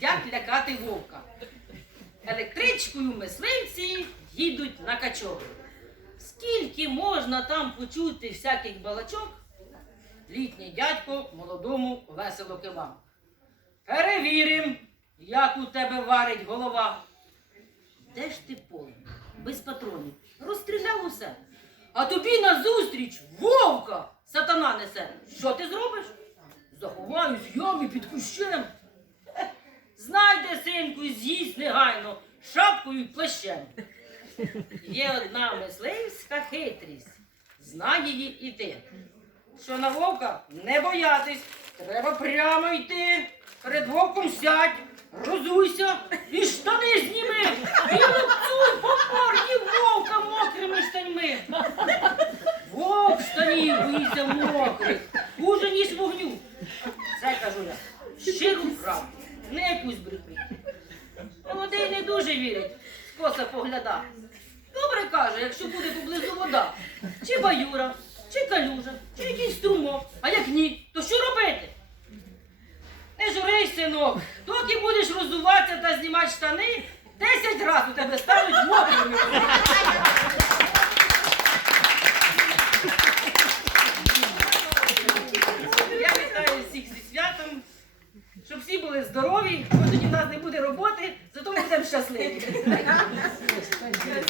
як лякати вовка. Електричкою мисливці їдуть на качок. Скільки можна там почути всяких балачок? Літній дядько молодому весело кивав. Перевірим, як у тебе варить голова. Де ж ти поле? Без патронів. Розстріляв усе. А тобі назустріч вовка сатана несе. Що ти зробиш? Заховаюсь ямі під кущем. Негайно шапкою й плащем. Є одна мисливська хитрість. Знає її і ти. Що на вовка не боятись, треба прямо йти. Перед вовком сядь, розуйся і штани зніми. І лупцуй по морді вовка мокрими штаньми. Вовк штанів боїться мокрих, хуже, ніж вогню. Це кажу я. Щиру правду, не якусь брехню. Молодий не дуже вірить, скоса погляда. Добре каже, якщо буде поблизу вода, чи баюра, чи калюжа, чи якийсь струмок. А як ні, то що робити? Не журись, синок, доки будеш розуватися та знімати штани, десять разів у тебе стануть мокрими. Всі були здорові, бо в нас не буде роботи, зато ми будемо щасливі.